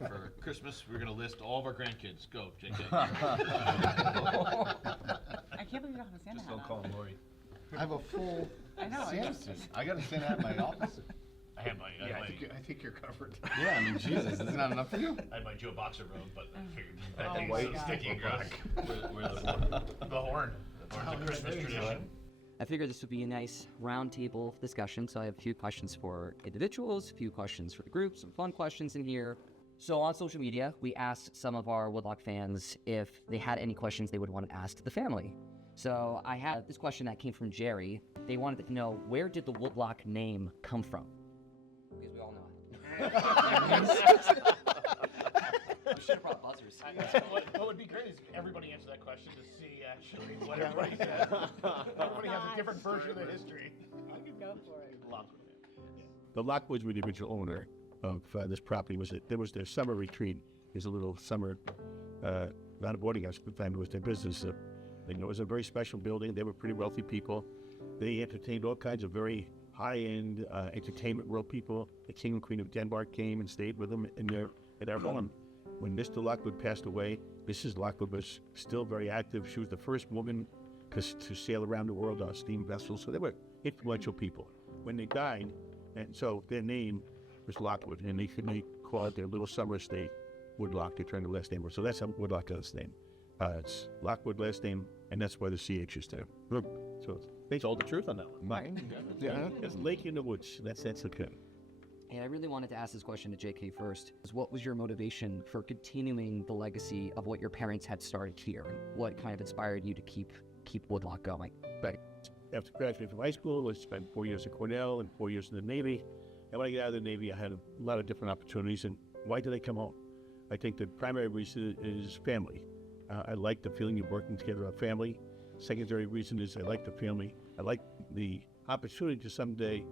For Christmas, we're gonna list all of our grandkids. Go, JK. I can't believe you don't have a Santa Just hat don't call him Lori. I have a full I know. Santa suit. I got a Santa hat in my office. I had my, I think you're covered. Yeah, I mean, Jesus, isn't that enough for you? I had my Joe Boxer robe, but I figured Oh that thing's my so God. sticky and gross. We're the horn. The Christmas tradition. I figured this would be a nice roundtable discussion, so I have a few questions for individuals, a few questions for the group, some fun questions in here. So on social media, we asked some of our Woodloch fans if they had any questions they would want to ask the family. So I had this question that came from Jerry. They wanted to know, where did the Woodloch name come from? Because we all know it. We should have brought buzzers. What would be great is everybody answer that question to see actually what everybody said. Everybody has a different version of the history. I could go for it. The Lockwoods were the original owner of this property. There was their summer retreat. There's a little summer, not a boarding house, but family was their business. It was a very special building. They were pretty wealthy people. They entertained all kinds of very high-end entertainment world people. The King and Queen of Denmark came and stayed with them in their home. When Mr. Lockwood passed away, Mrs. Lockwood was still very active. She was the first woman to sail around the world on steam vessels. So they were influential people. When they died, and so their name was Lockwood, and they called it their little summer estate Woodloch. They turned the last name. So that's how Woodloch got its name. It's Lockwood last name, and that's why the CH is there. So they told the truth on that one. Right. Yeah, it's Lake in the Woods. That's okay. And I really wanted to ask this question to JK first. What was your motivation for continuing the legacy of what your parents had started here? What kind of inspired you to keep Woodloch going? Right. After graduating from high school, I spent 4 years at Cornell and 4 years in the Navy. And when I got out of the Navy, I had a lot of different opportunities. And why did I come home? I think the primary reason is family. I like the feeling of working together as a family. Secondary reason is I like the family. I like the opportunity to someday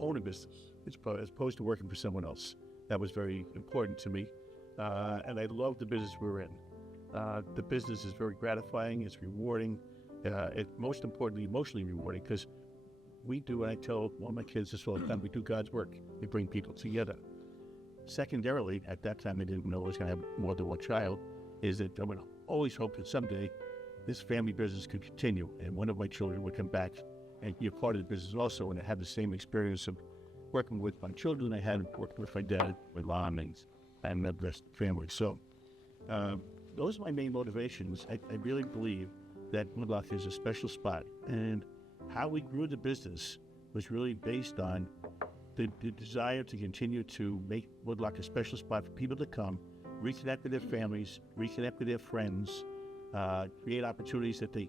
own a business as opposed to working for someone else. That was very important to me. And I love the business we're in. The business is very gratifying. It's rewarding. It's most importantly, emotionally rewarding, because we do, and I tell all my kids this all the time, we do God's work. We bring people together. Secondarily, at that time I didn't know I was going to have more than one child, is that I would always hope that someday this family business could continue and one of my children would come back and be a part of the business also, and have the same experience of working with my children I had working with my dad, my mom, and the rest of the family. So those are my main motivations. I really believe that Woodloch is a special spot, and how we grew the business was really based on the desire to continue to make Woodloch a special spot for people to come, reconnect with their families, reconnect with their friends, create opportunities that they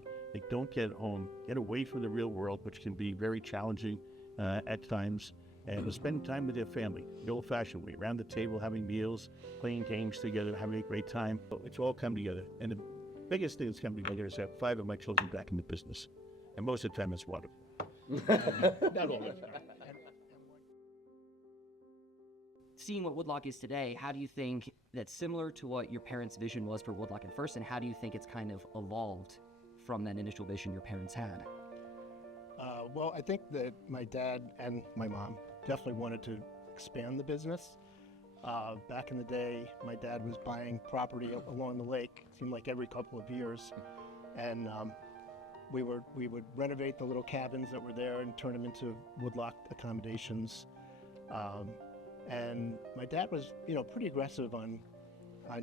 don't get at home, get away from the real world, which can be very challenging at times, and to spend time with their family, the old-fashioned way, around the table, having meals, playing games together, having a great time. It's all come together. And the biggest thing that's come together is that 5 of my children back in the business. And most of the time it's wonderful. Not all the time. Seeing what Woodloch is today, how do you think that's similar to what your parents' vision was for Woodloch at first, and how do you think it's kind of evolved from that initial vision your parents had? Well, I think that my dad and my mom definitely wanted to expand the business. Back in the day, my dad was buying property along the lake, it seemed like every couple of years, and we would renovate the little cabins that were there and turn them into Woodloch accommodations. And my dad was, pretty aggressive on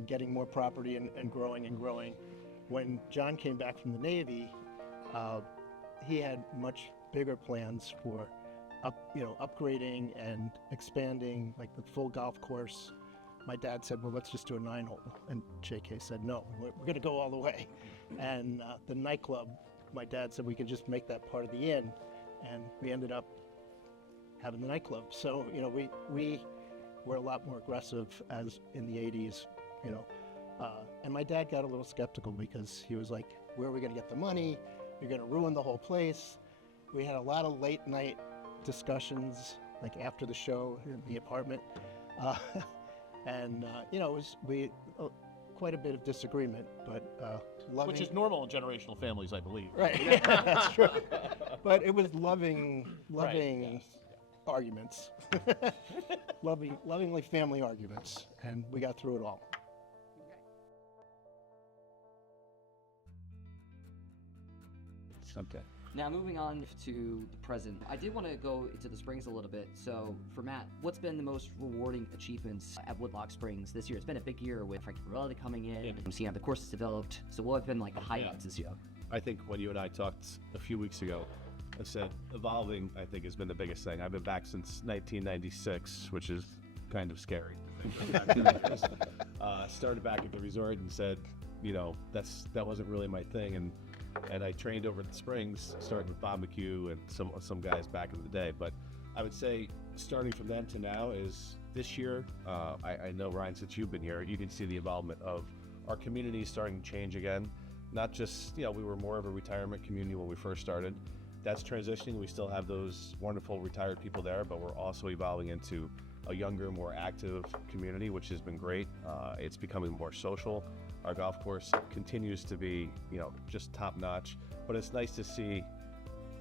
getting more property and growing and growing. When John came back from the Navy, he had much bigger plans for upgrading and expanding, like the full golf course. My dad said, well, let's just do a 9-hole. And JK said, no, we're going to go all the way. And the nightclub, my dad said we could just make that part of the inn. And we ended up having the nightclub. So, we were a lot more aggressive as in the 80s, and my dad got a little skeptical because he was like, where are we going to get the money? You're going to ruin the whole place. We had a lot of late night discussions, like after the show in the apartment. It was quite a bit of disagreement, but loving. Which is normal in generational families, I believe. Right, that's true. But it was loving Right, yes. arguments, lovingly family arguments, and we got through it all. Okay. Now, moving on to the present, I did want to go into the Springs a little bit. So, for Matt, what's been the most rewarding achievements at Woodloch Springs this year? It's been a big year with Frank Morelli coming in, and seeing how the course is developed. So, what have been like the highlights this year? I think when you and I talked a few weeks ago, I said evolving, I think, has been the biggest thing. I've been back since 1996, which is kind of scary. Started back at the resort and said, you know, that wasn't really my thing, and I trained over at the Springs, starting with Bob McHugh and some guys back in the day. But I would say starting from then to now is this year. I know, Ryan, since you've been here, you can see the involvement of our community starting to change again. Not just, you know, we were more of a retirement community when we first started. That's transitioning. We still have those wonderful retired people there, but we're also evolving into a younger, more active community, which has been great. It's becoming more social. Our golf course continues to be, you know, just top notch, but it's nice to see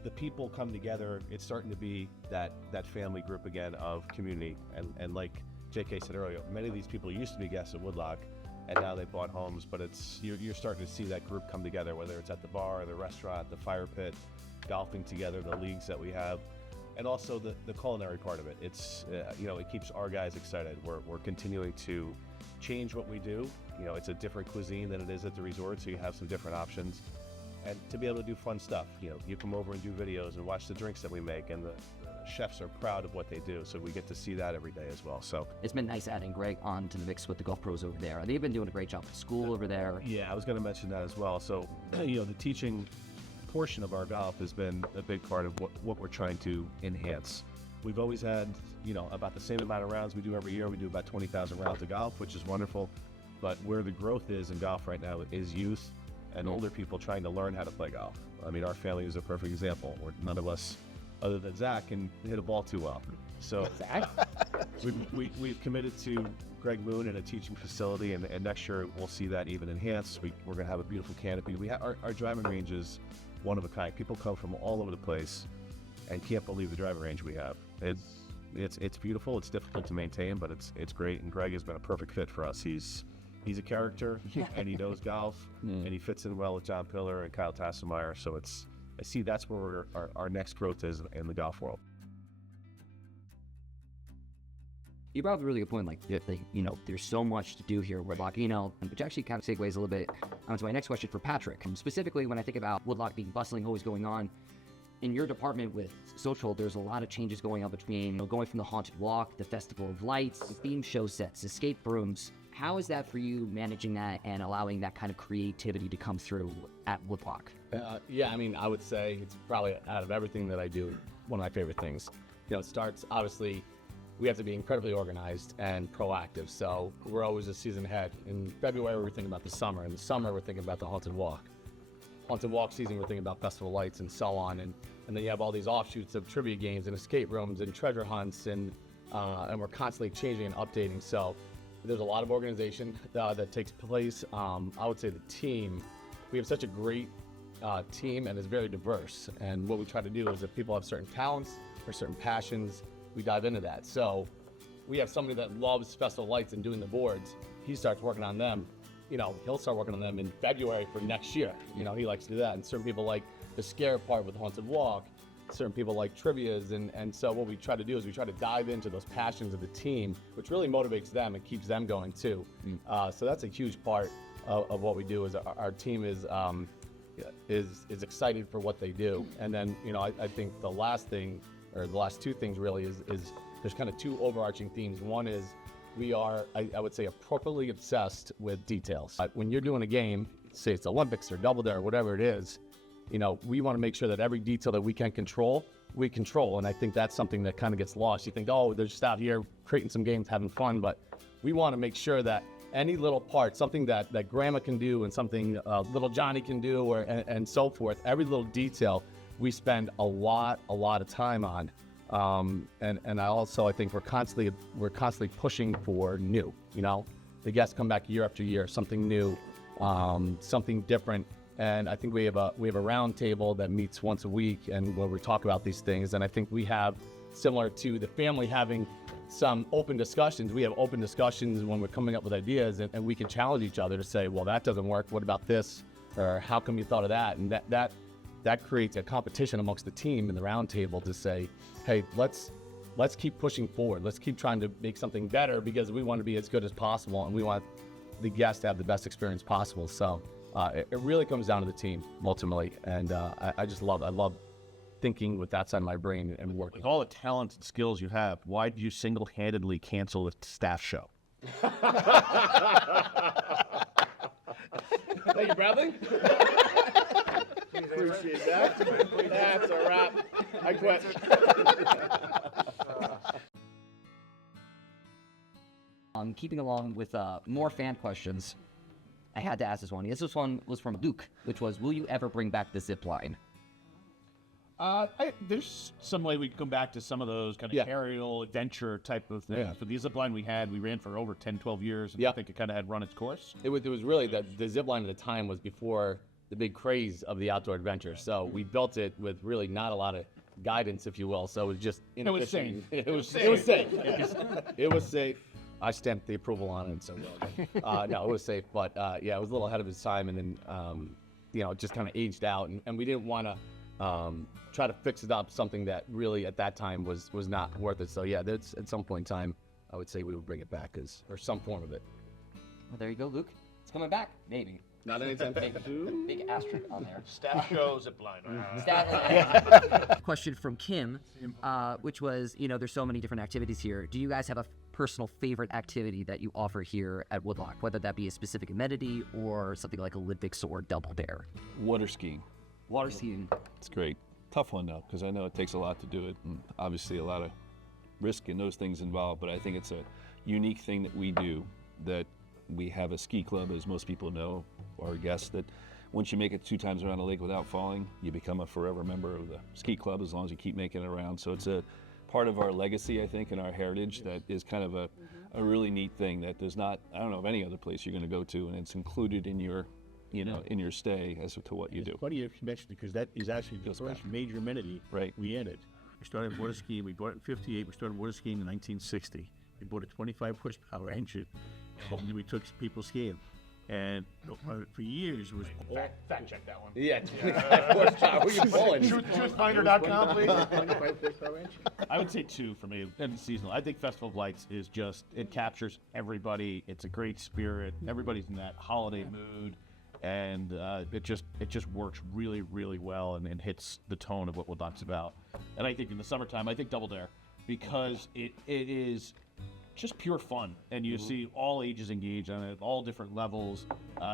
the people come together. It's starting to be that family group again of community. And like JK said earlier, many of these people used to be guests at Woodloch, and now they bought homes, but you're starting to see that group come together, whether it's at the bar, the restaurant, the fire pit, golfing together, the leagues that we have, and also the culinary part of it. It's, you know, it keeps our guys excited. We're continuing to change what we do. You know, it's a different cuisine than it is at the resort, so you have some different options. And to be able to do fun stuff, you know, you come over and do videos and watch the drinks that we make, and the chefs are proud of what they do, so we get to see that every day as well. So it's been nice adding Greg onto the mix with the golf pros over there. They've been doing a great job at school over there. Yeah, I was going to mention that as well. So, you know, the teaching portion of our golf has been a big part of what we're trying to enhance. We've always had, you know, about the same amount of rounds we do every year. We do about 20,000 rounds of golf, which is wonderful. But where the growth is in golf right now is youth and older people trying to learn how to play golf. I mean, our family is a perfect example, where none of us, other than Zach, can hit a ball too well. So we've committed to Greg Moon in a teaching facility, and next year we'll see that even enhanced. We're going to have a beautiful canopy. We have our driving range is one of a kind. People come from all over the place and can't believe the driving range we have. It's beautiful. It's difficult to maintain, but it's great. And Greg has been a perfect fit for us. He's a character, and he knows golf, and he fits in well with John Pillar and Kyle Tassemeyer. So I see that's where our next growth is in the golf world. You brought up a really good point, like, you know, there's so much to do here with Woodloch, you know, which actually kind of segues a little bit onto my next question for Patrick. Specifically, when I think about Woodloch being bustling, always going on, in your department with social, there's a lot of changes going on between, you know, going from the Haunted Walk, the Festival of Lights, theme show sets, escape rooms. How is that for you, managing that and allowing that kind of creativity to come through at Woodloch? Yeah, I mean, I would say it's probably, out of everything that I do, one of my favorite things. You know, it starts, obviously, we have to be incredibly organized and proactive. So we're always a season ahead. In February, we're thinking about the summer. In the summer, we're thinking about the Haunted Walk. Haunted Walk season, we're thinking about Festival Lights and so on. And then you have all these offshoots of trivia games and escape rooms and treasure hunts, and we're constantly changing and updating. So there's a lot of organization that takes place. I would say the team, we have such a great team, and it's very diverse. And what we try to do is, if people have certain talents or certain passions, we dive into that. So we have somebody that loves Festival Lights and doing the boards. He starts working on them. You know, he'll start working on them in February for next year. You know, he likes to do that. And certain people like the scare part with Haunted Walk. Certain people like trivias. And so what we try to do is we try to dive into those passions of the team, which really motivates them and keeps them going too. So that's a huge part of what we do. Is our team is excited for what they do. And then, you know, I think the last thing, or the last two things really, is there's kind of two overarching themes. One is we are, I would say, appropriately obsessed with details. When you're doing a game, say it's Olympics or Double Dare or whatever it is, you know, we want to make sure that every detail that we can control, we control. And I think that's something that kind of gets lost. You think, oh, they're just out here creating some games, having fun, but we want to make sure that any little part, something that grandma can do and something little Johnny can do, and so forth, every little detail, we spend a lot of time on. And I think we're constantly pushing for new. You know, the guests come back year after year, something new, something different. And I think we have a round table that meets once a week, and where we talk about these things. And I think we have similar to the family having some open discussions. We have open discussions when we're coming up with ideas, and we can challenge each other to say, well, that doesn't work. What about this? Or how come you thought of that? And that creates a competition amongst the team in the round table to say, hey, let's keep pushing forward. Let's keep trying to make something better because we want to be as good as possible, and we want the guests to have the best experience possible. So it really comes down to the team ultimately, and I love thinking with that side of my brain and working. With all the talents and skills you have, why did you single-handedly cancel the staff show? Thank you, Bradley. Appreciate that. That's a wrap. I quit. Keeping along with more fan questions, I had to ask this one. This one was from Luke, which was, will you ever bring back the Zipline? There's some way we can come back to some of those kind of aerial adventure type of things. Yeah. For the zipline we ran for over 10, 12 years, and I think it kind of had run its course. It was really that the zip line at the time was before the big craze of the outdoor adventure. So we built it with really not a lot of guidance, if you will. So it was just inefficient. It was safe. It was safe. I stamped the approval on it. So no, it was safe. But yeah, it was a little ahead of its time, and then it just kind of aged out, and we didn't want to try to fix it up, something that really at that time was not worth it. So yeah, that's at some point in time, I would say we would bring it back or some form of it. Well, there you go, Luke. It's coming back, maybe. Not anytime soon. Big asterisk on there. Staff show, Zipline. Question from Kim, which was, there's so many different activities here. Do you guys have a personal favorite activity that you offer here at Woodloch, whether that be a specific amenity or something like Olympics or Double Dare? Water skiing. Water skiing. It's great. Tough one though, because I know it takes a lot to do it, and obviously a lot of risk and those things involved, but I think it's a unique thing that we do, that we have a ski club, as most people know, our guests, that once you make it 2 times around the lake without falling, you become a forever member of the ski club as long as you keep making it around. So it's a part of our legacy, I think, and our heritage that is kind of a really neat thing that there's not, I don't know of any other place you're going to go to, and it's included in your in your stay as to what you do. It's funny you mentioned it, because that is actually the first major amenity we added. We started water skiing. We bought it in '58. We started water skiing in 1960. We bought a 25 horsepower engine, and then we took people skiing. And for years, it was Fact check that one. Yeah, 25 horsepower. Who you pulling? Truthfinder.com, please. 25 horsepower engine. I would say 2 for me, and seasonal. I think Festival of Lights is just, it captures everybody. It's a great spirit. Everybody's in that holiday mood. And it just works really, really well and hits the tone of what Woodloch's about. And I think in the summertime, I think Double Dare, because it is just pure fun, and you see all ages engaged on it, all different levels.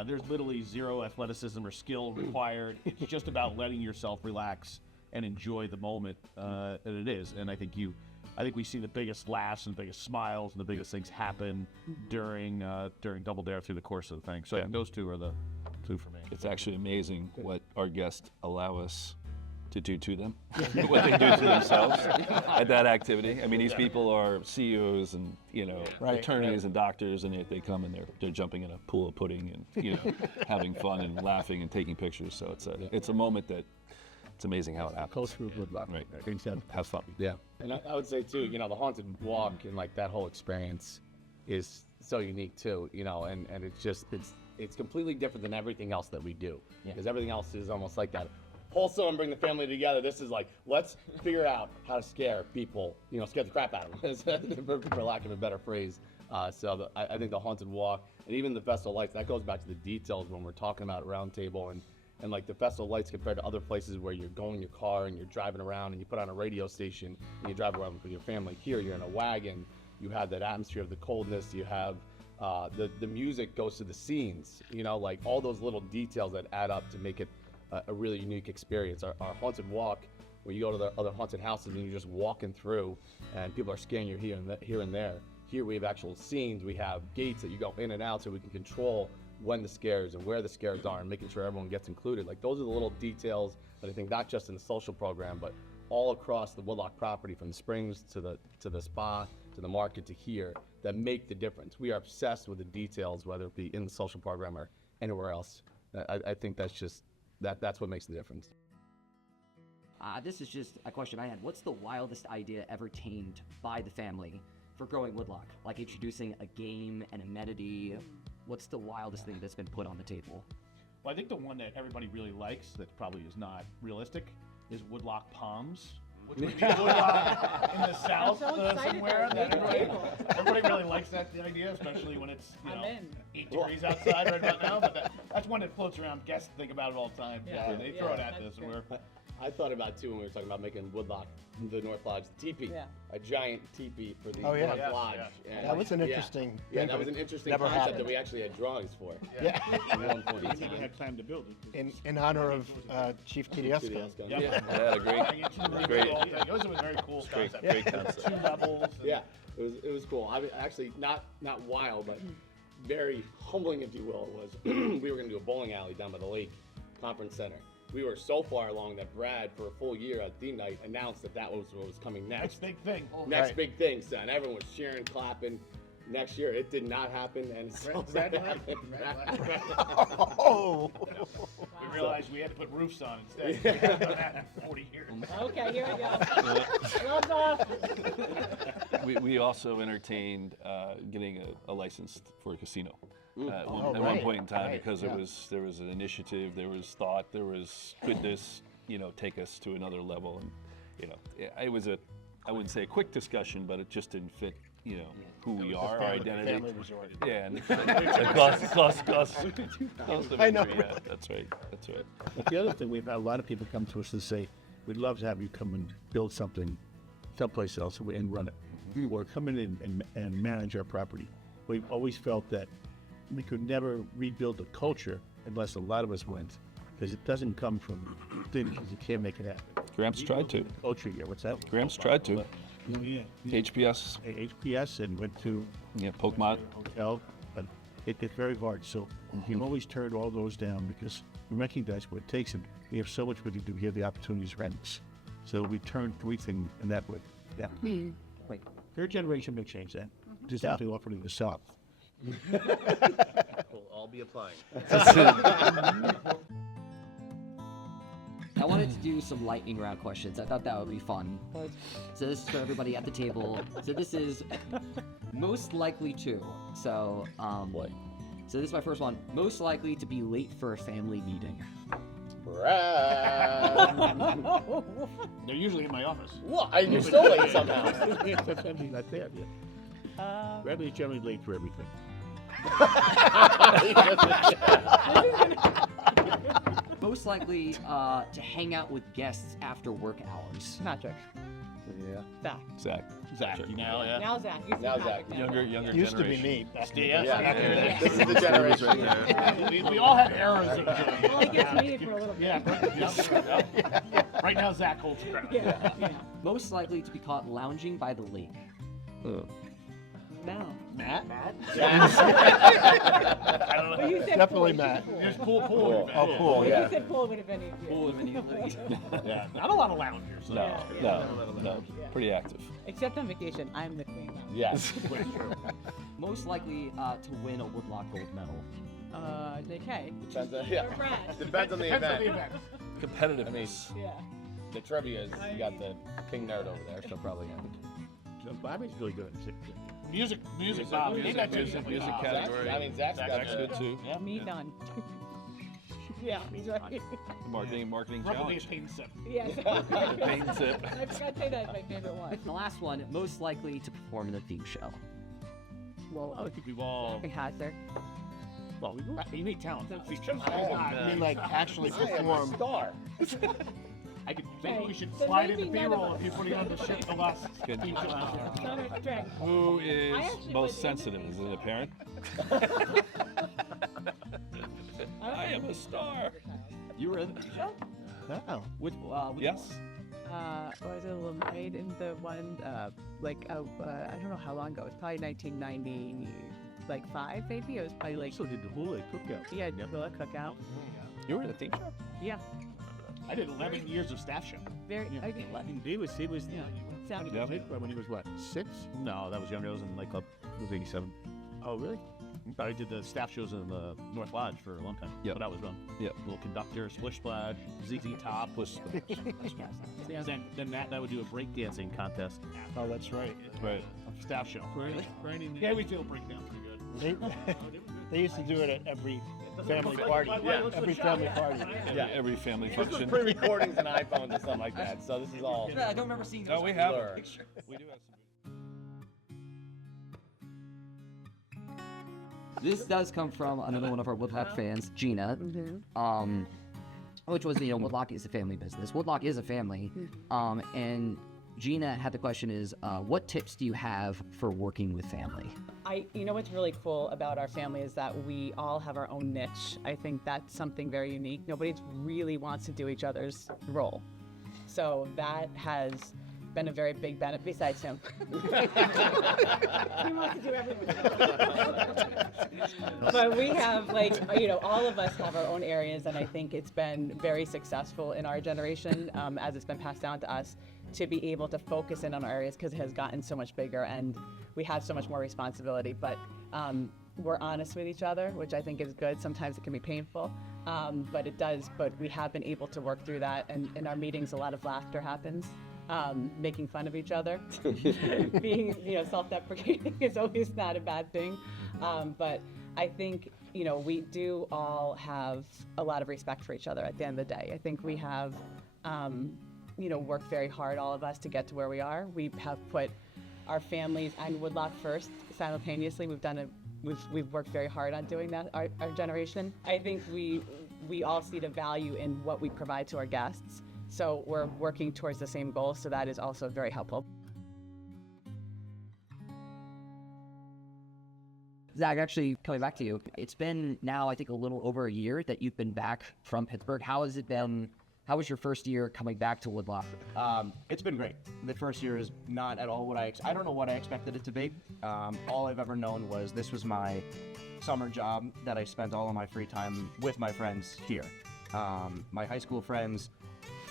There's literally zero athleticism or skill required. It's just about letting yourself relax and enjoy the moment that it is. And I think we see the biggest laughs and the biggest smiles and the biggest things happen during Double Dare through the course of the thing. So yeah, those 2 are the 2 for me. It's actually amazing what our guests allow us to do to them, what they do to themselves at that activity. I mean, these people are CEOs and attorneys and doctors, and yet they come and they're jumping in a pool of pudding and having fun and laughing and taking pictures. So it's a moment that it's amazing how it happens. Culture of Woodloch. Right. Have fun. Yeah, and I would say too, the haunted walk and like that whole experience is so unique too, and it's completely different than everything else that we do, because everything else is almost like that wholesome and bring the family together. This is like, let's figure out how to scare people, scare the crap out of them, for lack of a better phrase. I think the haunted walk and even the Festival Lights, that goes back to the details when we're talking about round table and like the Festival Lights compared to other places where you're going in your car and you're driving around and you put on a radio station and you drive around with your family. Here you're in a wagon, you have that atmosphere of the coldness, you have the music goes to the scenes, like all those little details that add up to make it a really unique experience. Our haunted walk, where you go to the other haunted houses and you're just walking through and people are scaring you here and there. Here we have actual scenes, we have gates that you go in and out so we can control when the scares and where the scares are and making sure everyone gets included. Like those are the little details that I think not just in the social program, but all across the Woodloch property, from the springs to the spa to the market to here, that make the difference. We are obsessed with the details, whether it be in the social program or anywhere else. I think that's just that's what makes the difference. This is just a question I had. What's the wildest idea ever tamed by the family for growing woodlock? Like introducing a game, an amenity. What's the wildest thing that's been put on the table? Well, I think the one that everybody really likes, that probably is not realistic, is woodlock palms. Which would be woodlock in the south so excited somewhere. that That we're everybody really likes that idea, especially when it's I'm in. 8 degrees outside right about now. But that's one that floats around. Guests think about it all the time. Yeah. They throw it at that's this, and we're I thought about too when we were talking about making Woodloch, the North Lodge teepee, Yeah. a giant teepee for the Oh, yeah. North Yes, Lodge. yeah. And That was an yeah. interesting Yeah, thing, that but was an it interesting never concept happened. that we actually had drawings for. Yeah. One for the We team. had time to build it. In honor of Chief Kiesendahls. Yep. Yep. Yeah, great. Great. It was a very cool Great, concept. great concept. 2 levels. and- Yeah, it was cool. I mean, actually, not wild, but very humbling, if you will. It was we were going to do a bowling alley down by the lake conference center. We were so far along that Brad, for a full year at theme night, announced that was what was coming Next next. big thing. Next Right. big thing, son. Everyone was cheering, clapping. Next year, it did not happen, and so Brad that left. happened. Brad left. Oh! We realized we had to put roofs on instead. We haven't done that in 40 years. Okay, here we go. Gloves off. We also entertained getting a license for a casino at Oh, one right, point in time right, because yeah. there was an initiative, there was thought, there was could this take us to another level, and it was I wouldn't say a quick discussion, but it just didn't fit who we are, our identity. Family resort. Yeah, and cost of I know, entry, yeah, that's right. But the other thing, we've had a lot of people come to us and say, we'd love to have you come and build something someplace else and run it. Or come in and manage our property. We've always felt that we could never rebuild the culture unless a lot of us went. Because it doesn't come from things, you can't make it happen. Gramps tried to. Culture here, what's that? Gramps tried to. Oh, yeah. HPS, HPS and went to Pokemon. hotel, but it's very hard. So we've always turned all those down because we recognize what it takes, and we have so much we can do here, the opportunities rent us. So we turned everything in that way. Yeah. Wait. Third generation may change that. Just have to offer to the South. We'll all be applying. I wanted to do some lightning round questions. I thought that would be fun. So this is for everybody at the table. So this is most likely to. So so this is my first one. Most likely to be late for a family meeting. Brad. They're usually in my office. What? And you're still late somehow. Sometimes he's not there. Yeah. Bradley's generally late for everything. Most likely to hang out with guests after work hours. Patrick. Yeah. Zach. Zach. Zach, now, yeah. Now Zach. Now Zach. Younger Used to generation. be me. Back in the Yeah. day. Yeah. This is the generation. Right there. We all have eras of doing it. Well, he gets needed for a little bit. Yeah, right now Zach holds the ground. Yeah. Most likely to be caught lounging by the lake. No. Matt? But I don't know. you said Definitely pool. Matt. There's pool. Oh, cool. You Yeah. said pool would have been easier. Yeah, not a lot of loungers. No, no. Pretty active. Except on vacation, I'm the queen now. Yes. Most likely to win a Woodloch gold medal. JK. Depends on, yeah. Or Brad. Depends on the Depends on event. the event. Competitiveness. Yeah. The trivia is you got the king nerd over there, so probably him. So Bobby's really good at it. Music, Bob. Music, Ain't that music, music Bob? category. I mean, Zach's got Zach's the- good too. Yeah. Me none. Yeah, he's right. Marketing Probably a challenge. pain sip. Yes. Paint sip. I forgot to say that's my favorite one. The last one, most likely to perform in the theme show. Well, I think we've all. Has there. Well, You need talent. I mean, like, actually perform. Star. I could think we should Then slide in the maybe none of B-roll us. if you're putting on the ship the last Good. team show. It's not our strength. Who is actually most was sensitive? Is it a parent? I am a star. You were in the show? Oh. With Yes. Was it a little maid in the one, I don't know how long ago. It's probably 1995, maybe. It was probably like, Also did the whole cookout. yeah, Villa Cookout. You were in the theme show. Yeah. I did 11 years of staff show. Very, Yeah. I think, He was. sounded Yeah. When he was what? 6? No, that was younger. I was in nightclub. It was 87. Oh, really? I did the staff shows in the North Lodge for a long time. Yep. But I was run. Yep. Little conductor, splish splash, ZZ top was. then Matt and I would do a breakdancing contest. Oh, that's right. Right. Staff show. Yeah, we do breakdance pretty good. They used to do it at every family party. Yeah. Every family party. Yeah, every family This was function. pre-recordings and iPhones and stuff like that. So this is all. I don't remember seeing No, those we have blur. it. We do have some. This does come from another one of our Woodloch fans, Gina. Which was, Woodloch is a family business. Woodloch is a family. And Gina had the question is, what tips do you have for working with family? What's really cool about our family is that we all have our own niche. I think that's something very unique. Nobody really wants to do each other's role. So that has been a very big benefit, besides him. He wants to do everything. But we have, all of us have our own areas, and I think it's been very successful in our generation, as it's been passed down to us, to be able to focus in on our areas because it has gotten so much bigger and we have so much more responsibility. But we're honest with each other, which I think is good. Sometimes it can be painful, but we have been able to work through that. And in our meetings, a lot of laughter happens. Making fun of each other, being self-deprecating is always not a bad thing. But I think we do all have a lot of respect for each other at the end of the day. I think we have worked very hard, all of us, to get to where we are. We have put our families and Woodloch first simultaneously. We've worked very hard on doing that, our generation. I think we all see the value in what we provide to our guests. So we're working towards the same goal, so that is also very helpful. Zach, actually coming back to you, it's been now, I think, a little over a year that you've been back from Pittsburgh. How has it been? How was your first year coming back to Woodloch? It's been great. The first year is not at all what I don't know what I expected it to be. All I've ever known was this was my summer job that I spent all of my free time with my friends here. My high school friends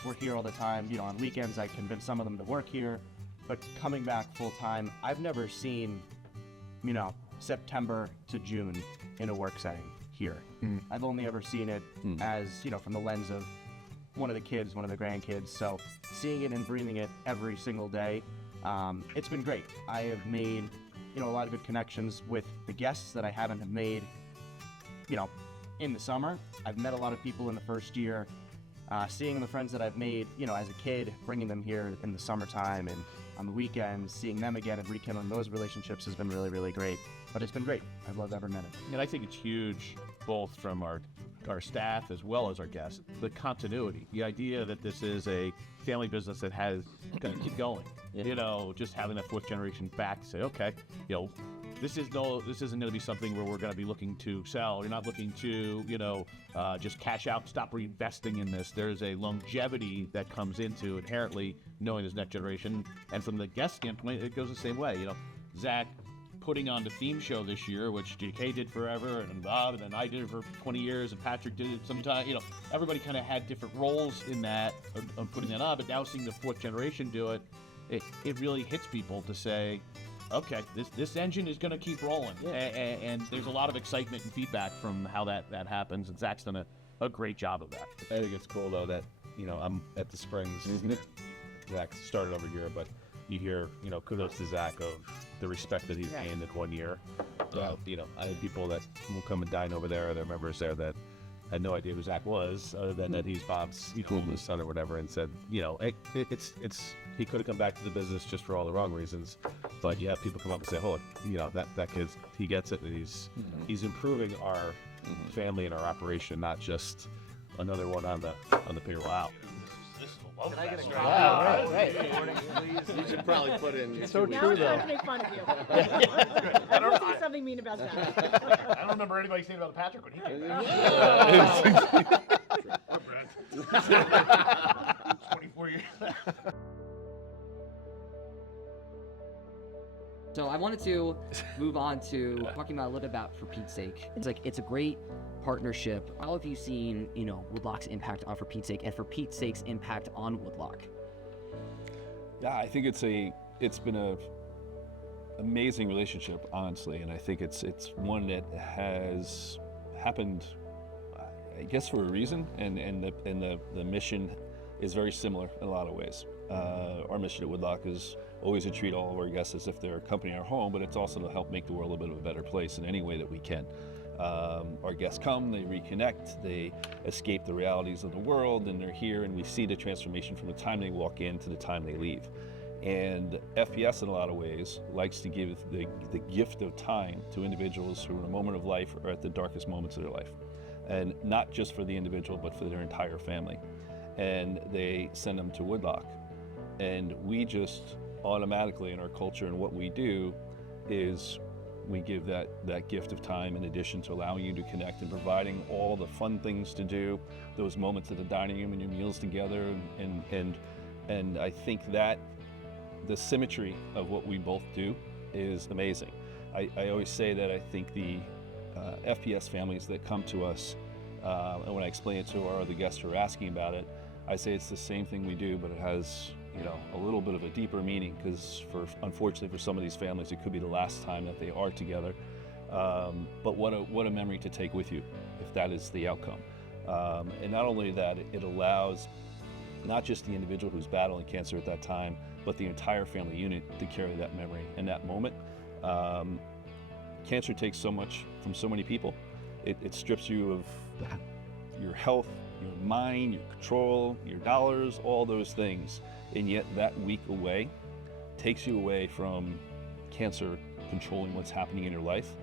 were here all the time. On weekends I convinced some of them to work here, but coming back full time, I've never seen, September to June in a work setting here. I've only ever seen it as, from the lens of one of the kids, one of the grandkids. So seeing it and breathing it every single day, it's been great. I have made, a lot of good connections with the guests that I haven't have made, in the summer. I've met a lot of people in the first year. Seeing the friends that I've made, as a kid, bringing them here in the summertime and on the weekends, seeing them again and rekindling those relationships has been really, really great. But it's been great. I've loved every minute. And I think it's huge, both from our staff as well as our guests, the continuity, the idea that this is a family business that has going to keep going. Just having that fourth generation back to say, okay, this isn't going to be something where we're going to be looking to sell. You're not looking to, just cash out, stop reinvesting in this. There's a longevity that comes into inherently knowing this next generation. And from the guest standpoint, it goes the same way. Zach putting on the theme show this year, which JK did forever, and Bob, and then I did it for 20 years, and Patrick did it sometime. Everybody kind of had different roles in that, of putting that on. But now seeing the fourth generation do it, it really hits people to say, okay, this engine is going to keep rolling. Yeah. And there's a lot of excitement and feedback from how that happens, and Zach's done a great job of that. I think it's cool though that I'm at the Springs. Zach started over here, but you hear kudos to Zach of the respect that he's gained in 1 year. I had people that will come and dine over there, or their members there that had no idea who Zach was, other than that he's Bob's oldest son or whatever, and said it's he could have come back to the business just for all the wrong reasons, but people come up and say, oh, that kid's, he gets it, and he's improving our family and our operation, not just another one on the payroll. Wow. Can I get a Wow, right. You should probably put in. It's so Now true, it's time though. to make fun of you. I don't say something mean about that. I don't remember anybody saying about Patrick when he came back. 24 years. So I wanted to move on to talking about a little bit about For Pete's Sake. It's a great partnership. How have you seen, Woodloch's impact on For Pete's Sake and For Pete's Sake's impact on Woodloch? Yeah, I think it's been amazing relationship, honestly, and I think it's one that has happened, I guess, for a reason, and the mission is very similar in a lot of ways. Our mission at Woodloch is always to treat all of our guests as if they're accompanying our home, but it's also to help make the world a bit of a better place in any way that we can. Our guests come, they reconnect, they escape the realities of the world, and they're here, and we see the transformation from the time they walk in to the time they leave. And FPS, in a lot of ways, likes to give the gift of time to individuals who, in a moment of life, are at the darkest moments of their life. And not just for the individual, but for their entire family. And they send them to Woodloch. And we just automatically, in our culture and what we do, is we give that gift of time in addition to allowing you to connect and providing all the fun things to do, those moments at the dining room and your meals together. And I think that the symmetry of what we both do is amazing. I always say that I think the FPS families that come to us, and when I explain it to our other guests who are asking about it, I say it's the same thing we do, but it has, a little bit of a deeper meaning, because unfortunately for some of these families, it could be the last time that they are together. But what a memory to take with you if that is the outcome. And not only that, it allows not just the individual who's battling cancer at that time, but the entire family unit to carry that memory and that moment. Cancer takes so much from so many people. It strips you of your health, your mind, your control, your dollars, all those things. And yet that week away takes you away from cancer controlling what's happening in your life.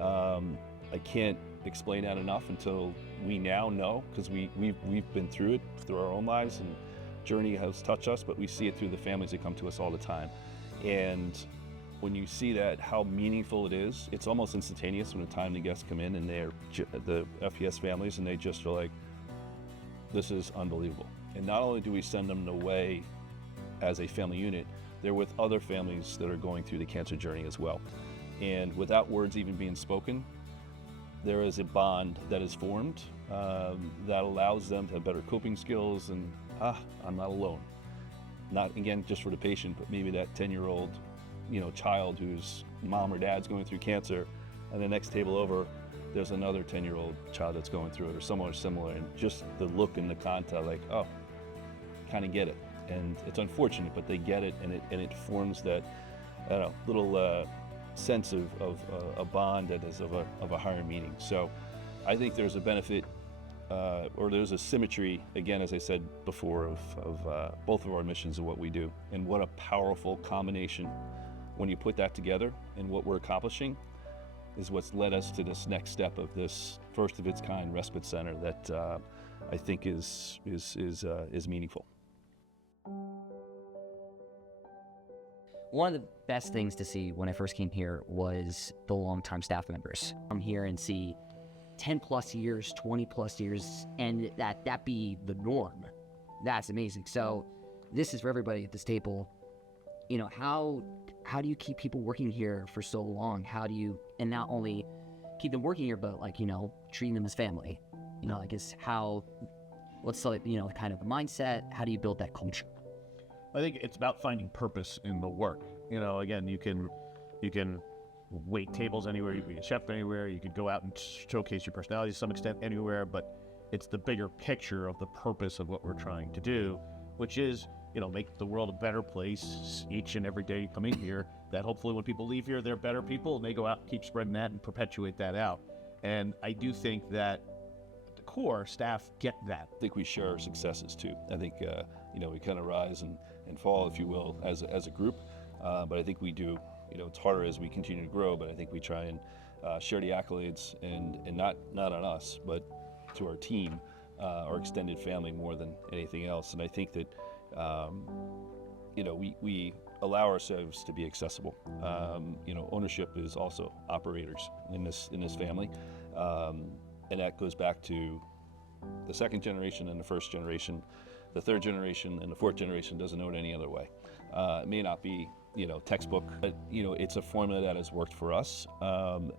I can't explain that enough until we now know, because we've been through it through our own lives, and journey has touched us, but we see it through the families that come to us all the time. And when you see that, how meaningful it is, it's almost instantaneous when the time the guests come in and they're the FPS families, and they just are like, this is unbelievable. And not only do we send them away as a family unit, they're with other families that are going through the cancer journey as well. And without words even being spoken, there is a bond that is formed that allows them to have better coping skills, and I'm not alone. Not, again, just for the patient, but maybe that 10-year-old child whose mom or dad's going through cancer, and the next table over, there's another 10-year-old child that's going through it, or someone similar, and just the look and the contact, like, oh, kind of get it. And it's unfortunate, but they get it, and it forms that, little sense of a bond that is of a higher meaning. So I think there's a benefit, or there's a symmetry, again, as I said before, of both of our missions and what we do. And what a powerful combination when you put that together, and what we're accomplishing is what's led us to this next step of this first of its kind respite center that I think is meaningful. One of the best things to see when I first came here was the longtime staff members. Come here and see 10 plus years, 20 plus years, and that be the norm. That's amazing. So this is for everybody at this table. How do you keep people working here for so long? How do you, and not only keep them working here, but treating them as family? What's kind of the mindset? How do you build that culture? I think it's about finding purpose in the work. Again, you can wait tables anywhere, you can be a chef anywhere, you could go out and showcase your personality to some extent anywhere, but it's the bigger picture of the purpose of what we're trying to do, which is, make the world a better place each and every day coming here, that hopefully when people leave here, they're better people, and they go out and keep spreading that and perpetuate that out. And I do think that at the core, staff get that. I think we share our successes too. I think, we kind of rise and fall, if you will, as a group. But I think we do, it's harder as we continue to grow, but I think we try and share the accolades, and not on us, but to our team, our extended family more than anything else. And I think that, we allow ourselves to be accessible. Ownership is also operators in this family. And that goes back to the second generation and the first generation. The third generation and the fourth generation doesn't know it any other way. It may not be, textbook, but, it's a formula that has worked for us.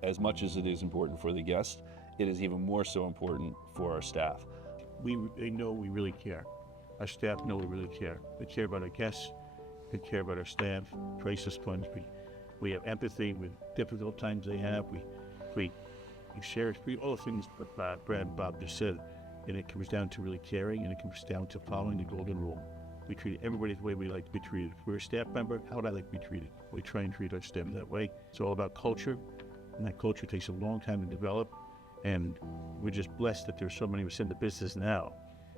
As much as it is important for the guest, it is even more so important for our staff. They know we really care. Our staff know we really care. They care about our guests. They care about our staff. Trace us funds. We have empathy with difficult times they have. We share all the things that Brad and Bob just said, and it comes down to really caring, and it comes down to following the golden rule. We treat everybody the way we like to be treated. If we're a staff member, how would I like to be treated? We try and treat our staff that way. It's all about culture, and that culture takes a long time to develop, and we're just blessed that there's so many of us in the business now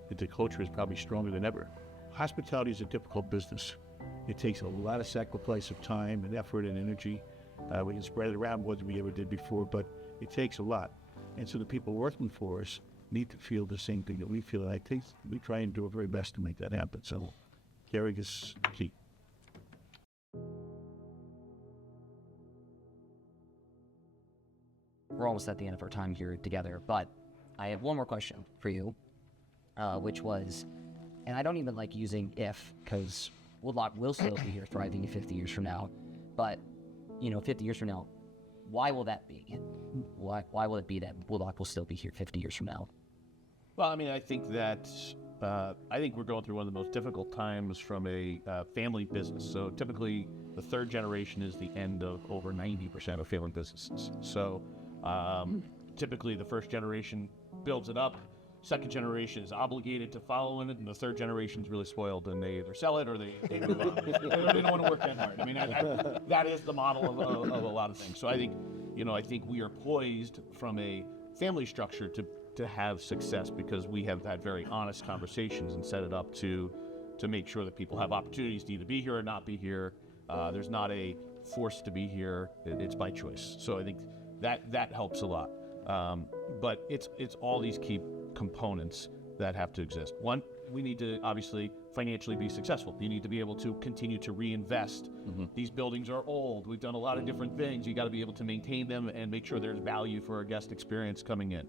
that the culture is probably stronger than ever. Hospitality is a difficult business. It takes a lot of sacrifice of time and effort and energy. We can spread it around more than we ever did before, but it takes a lot. And so the people working for us need to feel the same thing that we feel. I think we try and do our very best to make that happen. So caring is key. We're almost at the end of our time here together, but I have one more question for you, which was, and I don't even like using if, because Woodloch will still be here thriving in 50 years from now, but, 50 years from now, why will that be? Why will it be that Woodloch will still be here 50 years from now? Well, I mean, I think that we're going through one of the most difficult times from a family business. So typically, the third generation is the end of over 90% of family businesses. So typically, the first generation builds it up. Second generation is obligated to follow in it, and the third generation is really spoiled, and they either sell it or they move on. They don't want to work that hard. I mean, that is the model of a lot of things. So I think we are poised from a family structure to have success because we have had very honest conversations and set it up to make sure that people have opportunities to either be here or not be here. There's not a force to be here; it's by choice. So I think that helps a lot. But it's all these key components that have to exist. One, we need to obviously financially be successful. You need to be able to continue to reinvest. These buildings are old. We've done a lot of different things. You got to be able to maintain them and make sure there's value for our guest experience coming in.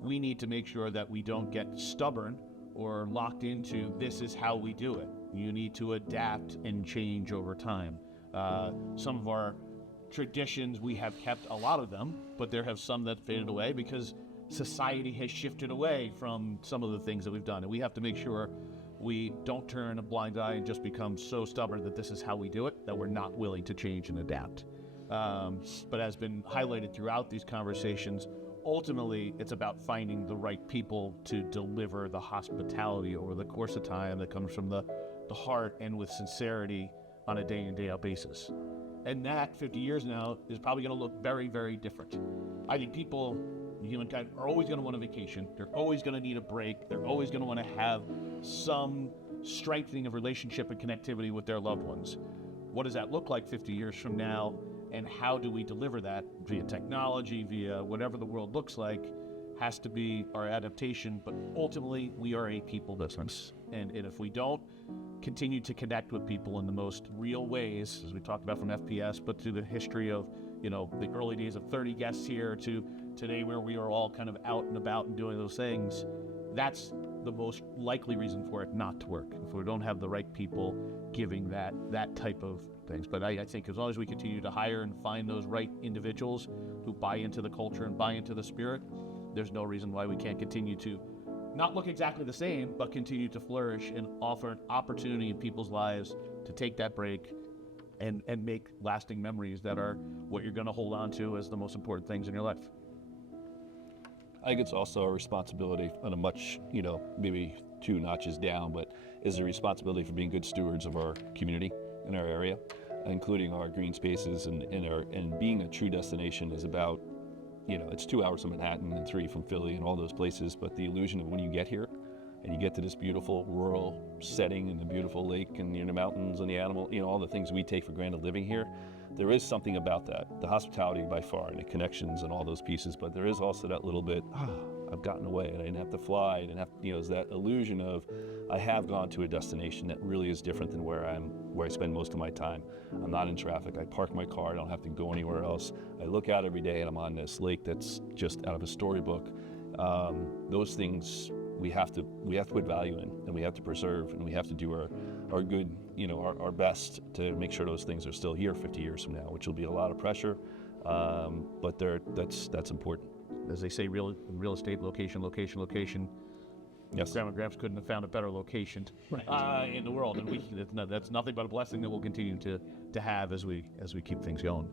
We need to make sure that we don't get stubborn or locked into this is how we do it. You need to adapt and change over time. Some of our traditions, we have kept a lot of them, but there have some that faded away because society has shifted away from some of the things that we've done. And we have to make sure we don't turn a blind eye and just become so stubborn that this is how we do it, that we're not willing to change and adapt. But as been highlighted throughout these conversations, ultimately it's about finding the right people to deliver the hospitality over the course of time that comes from the heart and with sincerity on a day in, day out basis. And that 50 years now is probably going to look very, very different. I think people, humankind, are always going to want a vacation. They're always going to need a break. They're always going to want to have some strengthening of relationship and connectivity with their loved ones. What does that look like 50 years from now? And how do we deliver that via technology, via whatever the world looks like, has to be our adaptation. But ultimately, we are a people business. And if we don't continue to connect with people in the most real ways, as we talked about from FPS, but through the history of, the early days of 30 guests here to today where we are all kind of out and about and doing those things, that's the most likely reason for it not to work. If we don't have the right people giving that type of things. But I think as long as we continue to hire and find those right individuals who buy into the culture and buy into the spirit, there's no reason why we can't continue to not look exactly the same, but continue to flourish and offer an opportunity in people's lives to take that break and make lasting memories that are what you're going to hold on to as the most important things in your life. I think it's also a responsibility on a much, maybe 2 notches down, but is a responsibility for being good stewards of our community in our area, including our green spaces and being a true destination is about, it's 2 hours from Manhattan and 3 from Philly and all those places, but the illusion of when you get here and you get to this beautiful rural setting and the beautiful lake and the mountains and the animal, all the things we take for granted living here, there is something about that. The hospitality by far and the connections and all those pieces, but there is also that little bit, I've gotten away and I didn't have to fly, I didn't have, is that illusion of I have gone to a destination that really is different than where I spend most of my time. I'm not in traffic, I park my car, I don't have to go anywhere else. I look out every day and I'm on this lake that's just out of a storybook. Those things we have to put value in and we have to preserve and we have to do our good, our best to make sure those things are still here 50 years from now, which will be a lot of pressure, but that's important. As they say, real estate, location. Yes. Grandma and Gramps couldn't have found a better location in the world, and that's nothing but a blessing that we'll continue to to have as we keep things going.